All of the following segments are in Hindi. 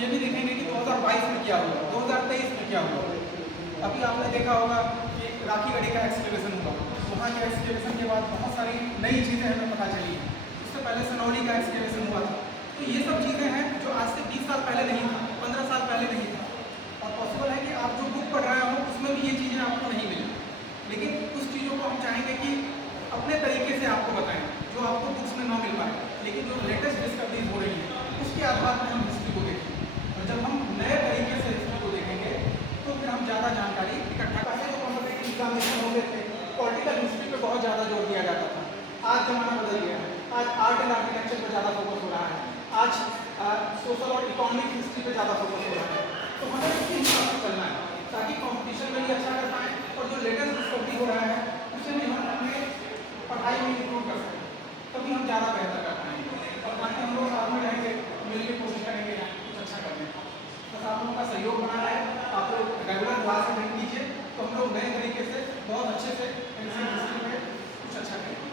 ये भी देखेंगे कि 2022 में क्या हुआ, 2023 में क्या हुआ। अभी आपने देखा होगा कि राखी गढ़ी का एक्सकवेशन हुआ, वहाँ के एक्सकवेशन के बाद बहुत सारी नई चीज़ें हमें पता चली। उससे पहले सनौली का एक्सकवेशन हुआ था। तो ये सब चीज़ें हैं जो आज से 20 साल पहले नहीं था, 15 साल पहले नहीं था। और पॉसिबल है कि आप जो बुक पढ़ रहे हो उसमें भी ये चीज़ें आपको नहीं मिली, लेकिन उस चीज़ों को हम चाहेंगे कि अपने तरीके से आपको बताएं जो आपको बुक्स में ना मिल पाए, लेकिन जो लेटेस्ट डिस्कवरीज हो रही है उसके आधार पर हम हिस्ट्री को देखें। और जब हम नए तरीके से हिस्ट्री को देखेंगे तो फिर हम ज़्यादा जानकारी इकट्ठा करें। जो कॉम्पिटेटिव एग्जामिनेशन होते थे, पॉलिटिकल हिस्ट्री पर बहुत ज़्यादा जोर दिया जाता था। आज ज़माना बदल गया है, आज आर्ट एंड आर्किटेक्चर पर ज़्यादा फोकस हो रहा है, आज सोशल और इकोनॉमिक हिस्ट्री पर ज़्यादा फोकस हो रहा है। तो हमें इसके हिसाब से चलना है ताकि कॉम्पिटिशन में भी अच्छा कर पाएँ और जो लेटेस्ट डिस्कवरी हो रहा है उसे भी हम अपने पढ़ाई में इंक्लूड कर सकते हैं, तभी हम ज़्यादा बेहतर कर पाएंगे। और बाकी हम लोग साथ में रहेंगे, मिलकर कोशिश करेंगे कुछ अच्छा करने का। बस आप लोगों का सहयोग बना रहे, आप लोग रेगुलर क्लास अटेंड कीजिए तो हम लोग नए तरीके से बहुत अच्छे से एंशिएंट हिस्ट्री में कुछ अच्छा करेंगे।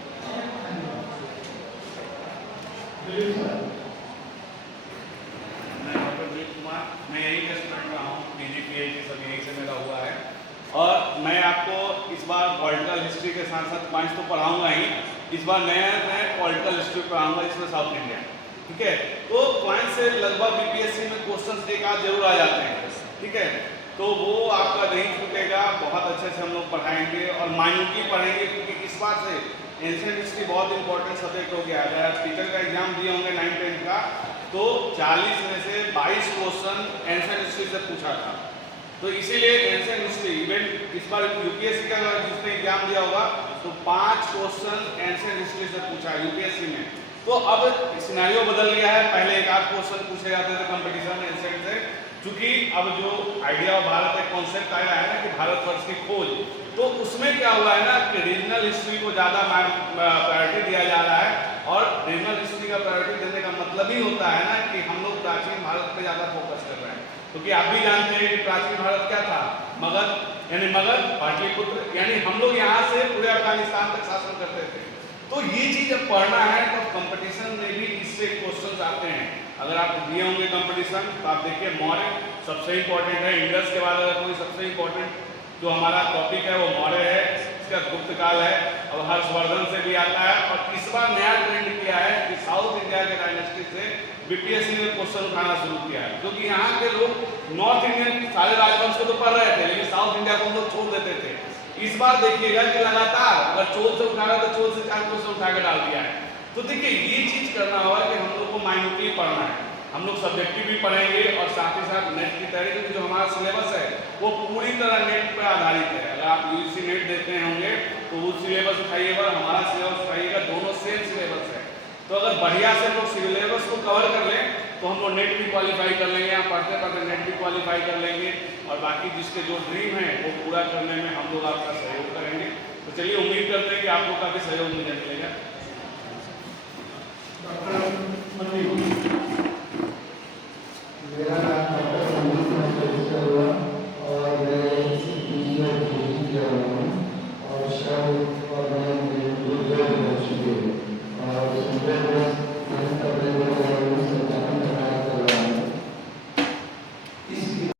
मैं डॉक्टर दिलीप कुमार, मैं यही का स्टूडेंट रहा हूँ, पीजी पीएचडी सब यहीं से मेरा हुआ है। और मैं आपको इस बार पॉलिटिकल हिस्ट्री के साथ साथ पॉइंट्स तो पढ़ाऊंगा ही, इस बार नया मैं पॉलिटिकल हिस्ट्री पढ़ाऊंगा, इसमें साउथ इंडिया। ठीक है, तो पॉइंट से लगभग बीपीएससी में क्वेश्चंस एक आध जरूर आ जाते हैं। ठीक है, तो वो आपका नहीं छूटेगा, बहुत अच्छे से हम लोग पढ़ाएंगे और माइन्यूटली पढ़ेंगे, क्योंकि इस बार से एंशिएंट हिस्ट्री बहुत इंपॉर्टेंट सब्जेक्ट हो गया है। अगर आप टीचर का एग्जाम दिए होंगे 9-10 का, तो 40 में से 22 क्वेश्चन एंशिएंट हिस्ट्री से पूछा था। तो इसीलिए एंशिएंट हिस्ट्री इवेंट इस बार यूपीएससी का अगर जिसने एग्जाम दिया होगा तो 5 क्वेश्चन एंशिएंट हिस्ट्री से पूछा है यूपीएससी में। तो अब सिनेरियो बदल गया है, पहले एक आध क्वेश्चन पूछे जाते थे कंपटीशन में एंशिएंट से, क्योंकि अब जो आइडिया ऑफ भारत एक कॉन्सेप्ट आया है ना कि भारतवर्ष की खोज, तो उसमें क्या हुआ है ना कि रीजनल हिस्ट्री को ज़्यादा प्रायोरिटी दिया जा रहा है। और रीजनल हिस्ट्री का प्रायोरिटी देने का मतलब ही होता है ना कि हम लोग प्राचीन भारत पे ज़्यादा फोकस कर रहे हैं, क्योंकि आप भी जानते हैं कि प्राचीन भारत क्या था, मगध, यानी मगध, पाटलिपुत्र, यानी हम लोग यहाँ से पूरे अफगानिस्तान तक शासन करते थे। तो ये चीज़ जब पढ़ना है तो कंपटीशन में भी इससे क्वेश्चंस आते हैं। अगर आप दिए होंगे कंपटीशन तो आप देखिए मौर्य सबसे इंपॉर्टेंट है, इंडस के बाद अगर कोई सबसे इंपॉर्टेंट जो हमारा टॉपिक है वो मौर्य है, इसका गुप्त काल है, अब हर्षवर्धन से भी आता है। और इस बार नया ट्रेंड किया है कि साउथ इंडिया के डायनेस्टी से बीपीएससी ने क्वेश्चन उठाना शुरू किया है, क्योंकि यहाँ के लोग नॉर्थ इंडियन सारे राजवंश को तो पढ़ रहे थे, लेकिन साउथ इंडिया को हम लोग छोड़ देते थे। इस बार देखिएगा कि लगातार अगर चोल से उठा रहा तो चोल से 4 क्वेश्चन उठा के डाल दिया है। तो देखिए ये चीज करना होगा कि हम लोग को माइन्यूटली पढ़ना है, हम लोग सब्जेक्टिव भी पढ़ेंगे और साथ ही साथ नेट की तैयारी, क्योंकि जो हमारा सिलेबस है वो पूरी तरह नेट पर आधारित है। अगर आप यूजीसी नेट देते होंगे तो वो सिलेबस उठाइएगा, हमारा सिलेबस उठाइएगा, दोनों सेम सिलेबस है। तो अगर बढ़िया से लोग सिलेबस को कवर कर लें तो हम लोग नेट भी क्वालिफाई कर लेंगे, आप पढ़ते पढ़ते नेट भी क्वालिफाई कर लेंगे, और बाकी जिसके जो ड्रीम है वो पूरा करने में हम लोग आपका सहयोग करेंगे। तो चलिए उम्मीद करते हैं कि आप लोग का भी सहयोग मुझे मिलेगा। मेरा नाम डॉक्टर संदीप हुआ और मैं और शायद और मैं हो चुके और